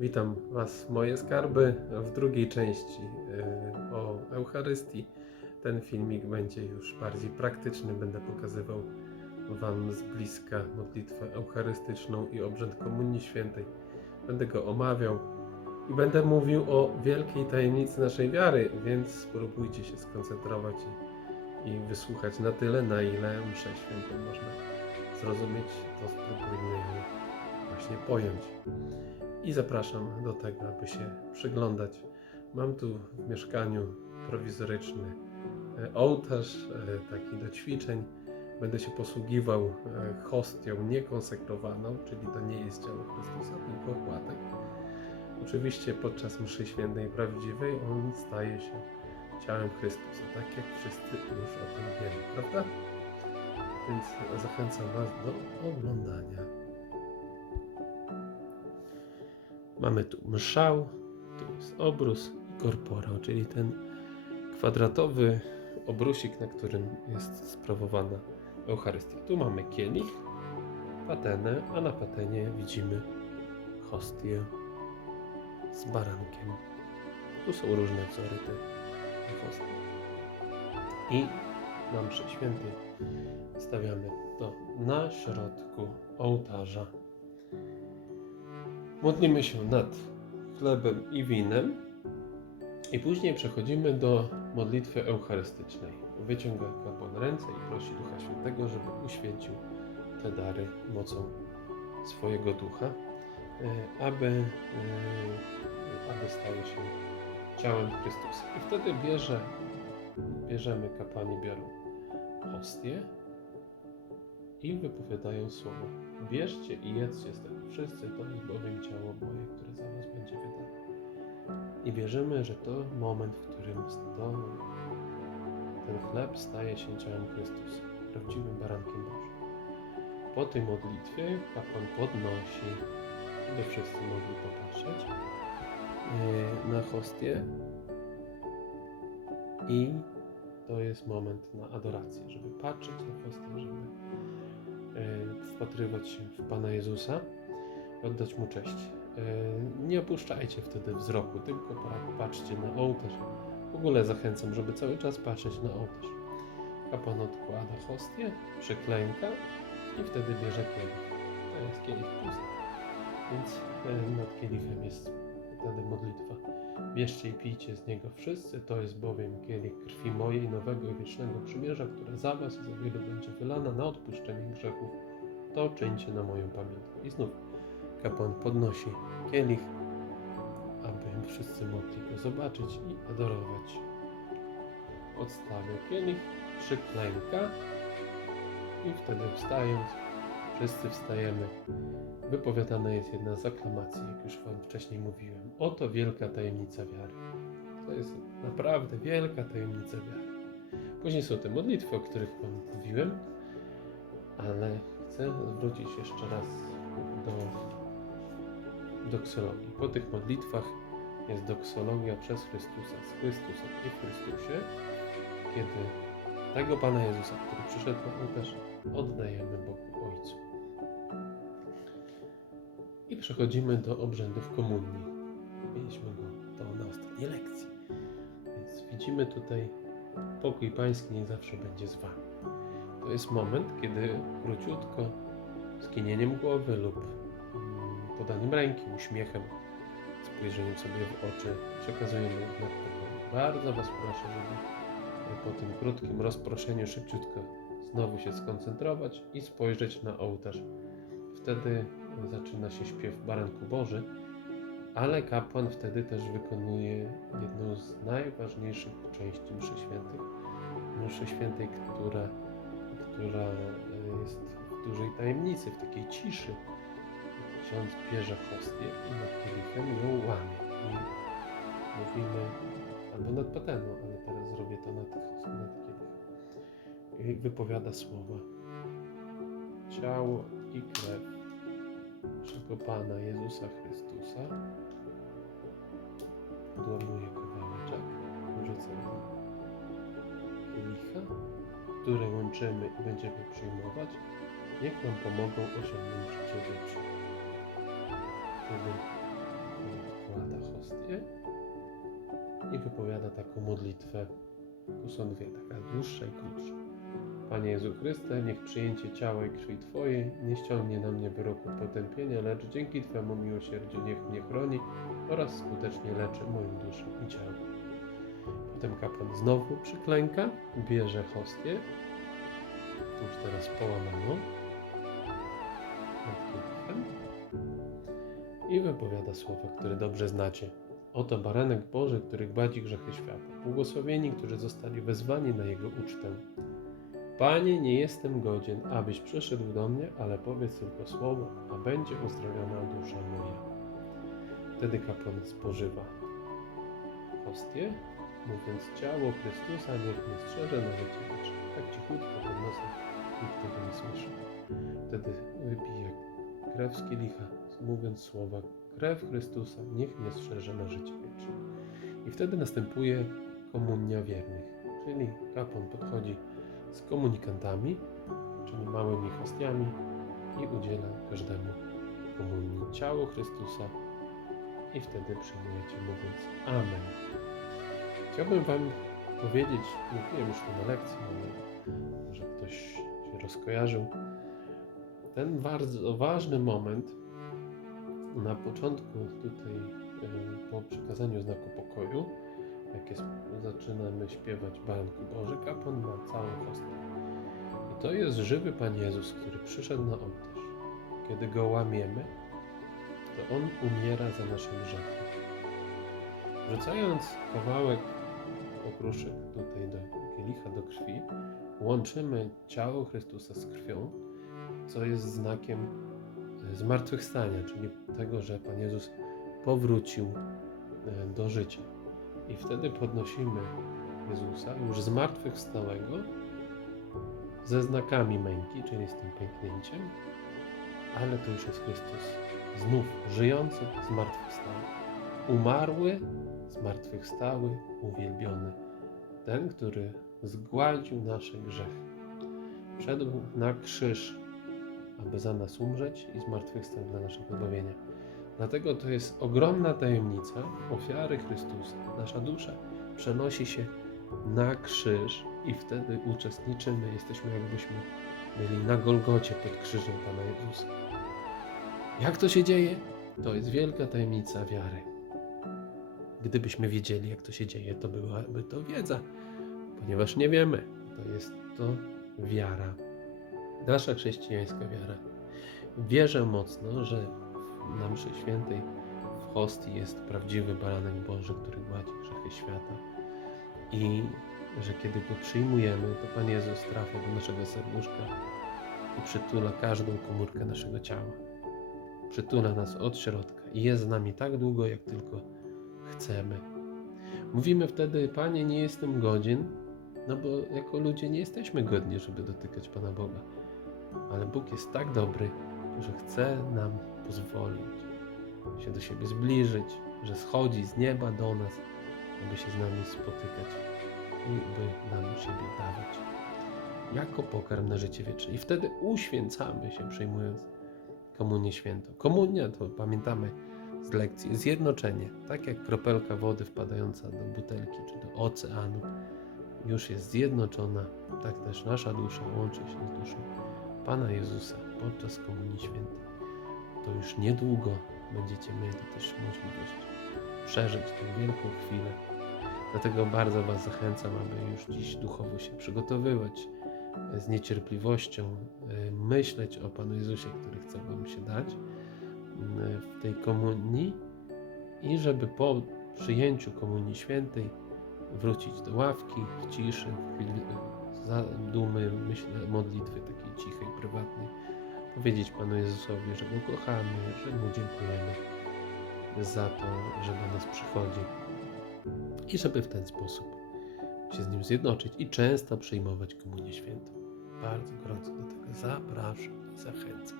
Witam Was, moje skarby, w drugiej części e, o Eucharystii. Ten filmik będzie już bardziej praktyczny, będę pokazywał Wam z bliska modlitwę eucharystyczną i obrzęd Komunii Świętej. Będę go omawiał i będę mówił o wielkiej tajemnicy naszej wiary, więc spróbujcie się skoncentrować i, wysłuchać na tyle, na ile mszę świętą można zrozumieć, to spróbujmy właśnie pojąć i zapraszam do tego, aby się przyglądać. Mam tu w mieszkaniu prowizoryczny e, ołtarz, e, taki do ćwiczeń. Będę się posługiwał e, hostią niekonsekrowaną, czyli to nie jest ciało Chrystusa, tylko płatek. Oczywiście podczas mszy świętej prawdziwej on staje się ciałem Chrystusa, tak jak wszyscy już o tym wiemy, prawda? Więc zachęcam Was do oglądania. Mamy tu mszał, tu jest obrus i korporał, czyli ten kwadratowy obrusik, na którym jest sprawowana Eucharystia. Tu mamy kielich, patenę, a na patenie widzimy hostię z barankiem. Tu są różne wzory tej hostii. I na mszy świętej stawiamy to na środku ołtarza. Modlimy się nad chlebem i winem i później przechodzimy do modlitwy eucharystycznej. Wyciąga kapłan ręce i prosi Ducha Świętego, żeby uświęcił te dary mocą swojego ducha, e, aby, e, aby stały się ciałem Chrystusa. I wtedy bierze, bierzemy, kapłani biorą hostię i wypowiadają słowo Bierzcie i jedzcie z tego wszyscy, to jest bowiem moje, które za was będzie wydane. I wierzymy, że to moment, w którym to, ten chleb staje się ciałem Chrystusa, prawdziwym barankiem Bożym. Po tej modlitwie kapłan podnosi, by wszyscy mogli popatrzeć yy, na hostię i to jest moment na adorację, żeby patrzeć na hostię, żeby yy, wpatrywać się w Pana Jezusa, oddać Mu cześć. Yy, Nie opuszczajcie wtedy wzroku, tylko pa- patrzcie na ołtarz. W ogóle zachęcam, żeby cały czas patrzeć na ołtarz. Kapłan odkłada hostię, przyklęka i wtedy bierze kielich. To jest kielich pusty. Więc yy, nad kielichem jest wtedy modlitwa. Bierzcie i pijcie z niego wszyscy, to jest bowiem kielich krwi mojej, nowego i wiecznego przymierza, która za was i za wielu będzie wylana na odpuszczenie grzechów. To czyńcie na moją pamiątkę. I znów kapłan podnosi kielich, aby wszyscy mogli go zobaczyć i adorować. Odstawia kielich, przyklęka i wtedy wstając, wszyscy wstajemy. Wypowiadana jest jedna z aklamacji, jak już Wam wcześniej mówiłem. Oto wielka tajemnica wiary. To jest naprawdę wielka tajemnica wiary. Później są te modlitwy, o których Wam mówiłem, ale chcę zwrócić jeszcze raz do doksologii. Po tych modlitwach jest doksologia przez Chrystusa, z Chrystusem i w Chrystusie, kiedy tego Pana Jezusa, który przyszedł na ołtarz, oddajemy Bogu Ojcu. I przechodzimy do obrzędów komunii. Mieliśmy go to na ostatniej lekcji. Więc widzimy tutaj pokój Pański nie zawsze będzie z Wami. To jest moment, kiedy króciutko, skinieniem głowy lub podaniem ręki, uśmiechem, spojrzeniem sobie w oczy przekazujemy znak pokoju. Bardzo Was proszę, żeby po tym krótkim rozproszeniu szybciutko znowu się skoncentrować i spojrzeć na ołtarz. Wtedy zaczyna się śpiew Baranku Boży, ale kapłan wtedy też wykonuje jedną z najważniejszych części mszy świętej. Mszy świętej, która, która jest w dużej tajemnicy, w takiej ciszy. Ksiądz bierze hostię i nad kielichem ją łamie. I mówimy, albo nad pateną, ale teraz zrobię to nad, nad kielichem. I wypowiada słowa ciało i krew naszego Pana Jezusa Chrystusa. Odłamuję kawałeczek, wrzucę do kielicha, które łączymy i będziemy przyjmować. Niech nam pomogą osiągnąć wieczne. I wypowiada taką modlitwę kusądwie, taka dłuższa i krótsza. Panie Jezu Chryste, niech przyjęcie ciała i krwi Twojej nie ściągnie na mnie wyroku potępienia, lecz dzięki Twemu miłosierdziu niech mnie chroni oraz skutecznie leczy moją duszę i ciało. Potem kapłan znowu przyklęka, bierze hostię, już teraz połamaną, i wypowiada słowa, które dobrze znacie. Oto baranek Boży, który gładzi grzechy świata. Błogosławieni, którzy zostali wezwani na Jego ucztę. Panie, nie jestem godzien, abyś przyszedł do mnie, ale powiedz tylko słowo, a będzie uzdrowiona dusza moja. Wtedy kapłan spożywa hostię, mówiąc ciało Chrystusa niech mnie strzeże na życie wieczne. Tak cichutko pod nosem, nikt tego nie słyszy. Wtedy wypije krew z kielicha, mówiąc słowa krew Chrystusa niech mnie strzeże na życie wieczne. I wtedy następuje komunia wiernych, czyli kapłan podchodzi z komunikantami, czyli małymi hostiami i udziela każdemu komunii ciało Chrystusa i wtedy przyjmujecie mówiąc Amen. Chciałbym Wam powiedzieć, mówiłem już to na lekcji, może ktoś się rozkojarzył. Ten bardzo ważny moment na początku tutaj y, po przekazaniu znaku pokoju, jak jest, zaczynamy śpiewać Baranku Boży, kapłan ma całą hostię. I to jest żywy Pan Jezus, który przyszedł na ołtarz. Kiedy go łamiemy, to On umiera za nasze grzechy. Wrzucając kawałek okruszek tutaj do kielicha, do krwi, łączymy ciało Chrystusa z krwią, co jest znakiem zmartwychwstania, czyli tego, że Pan Jezus powrócił e, do życia. I wtedy podnosimy Jezusa już zmartwychwstałego ze znakami męki, czyli z tym pęknięciem, ale to już jest Chrystus znów żyjący, zmartwychwstały. Umarły, zmartwychwstały, uwielbiony. Ten, który zgładził nasze grzechy. Wszedł na krzyż, aby za nas umrzeć i zmartwychwstał dla naszego zbawienia. Dlatego to jest ogromna tajemnica ofiary Chrystusa. Nasza dusza przenosi się na krzyż i wtedy uczestniczymy, jesteśmy jakbyśmy byli na Golgocie pod krzyżem Pana Jezusa. Jak to się dzieje? To jest wielka tajemnica wiary. Gdybyśmy wiedzieli, jak to się dzieje, to byłaby to wiedza, ponieważ nie wiemy. To jest to wiara. Nasza chrześcijańska wiara. Wierzę mocno, że na mszy świętej w hostii jest prawdziwy baranek Boży, który gładzi grzechy świata. I że kiedy go przyjmujemy, to Pan Jezus trafia do naszego serduszka i przytula każdą komórkę naszego ciała. Przytula nas od środka i jest z nami tak długo, jak tylko chcemy. Mówimy wtedy, Panie, nie jestem godzien, no bo jako ludzie nie jesteśmy godni, żeby dotykać Pana Boga. Ale Bóg jest tak dobry, że chce nam pozwolić się do siebie zbliżyć, że schodzi z nieba do nas, aby się z nami spotykać i by nam siebie dawać jako pokarm na życie wieczne. I wtedy uświęcamy się, przyjmując komunię świętą. Komunia to pamiętamy z lekcji, zjednoczenie, tak jak kropelka wody wpadająca do butelki czy do oceanu już jest zjednoczona, tak też nasza dusza łączy się z duszą Pana Jezusa podczas Komunii Świętej. To już niedługo będziecie mieli też możliwość przeżyć tę wielką chwilę. Dlatego bardzo Was zachęcam, aby już dziś duchowo się przygotowywać z niecierpliwością, y, myśleć o Panu Jezusie, który chce Wam się dać y, w tej komunii i żeby po przyjęciu Komunii Świętej wrócić do ławki w ciszy, w chwili zadumy, myślę, modlitwy takiej cichej, prywatnej, powiedzieć Panu Jezusowi, że Go kochamy, że Mu dziękujemy za to, że do nas przychodzi i żeby w ten sposób się z Nim zjednoczyć i często przyjmować Komunię Świętą. Bardzo gorąco do tego zapraszam i zachęcam.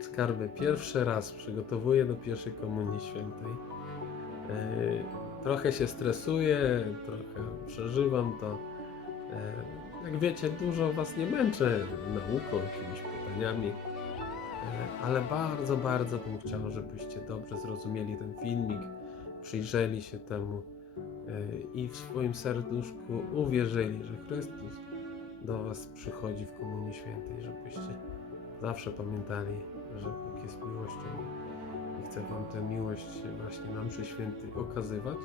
Skarby, pierwszy raz przygotowuję do pierwszej Komunii Świętej. Trochę się stresuję, trochę przeżywam to. Yy, jak wiecie, dużo Was nie męczę nauką, jakimiś pytaniami. ale bardzo, bardzo bym chciał, żebyście dobrze zrozumieli ten filmik, przyjrzeli się temu e, i w swoim serduszku uwierzyli, że Chrystus do Was przychodzi w Komunii Świętej, żebyście zawsze pamiętali, że Bóg jest miłością chce Wam tę miłość właśnie na mszy okazywać,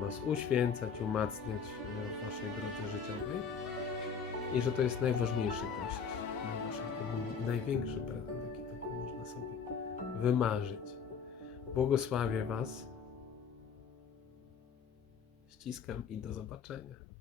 Was uświęcać, umacniać w Waszej drodze życiowej i że to jest najważniejszy gość na Waszej największy prezent, jaki tylko można sobie wymarzyć. Błogosławię Was. Ściskam i do zobaczenia.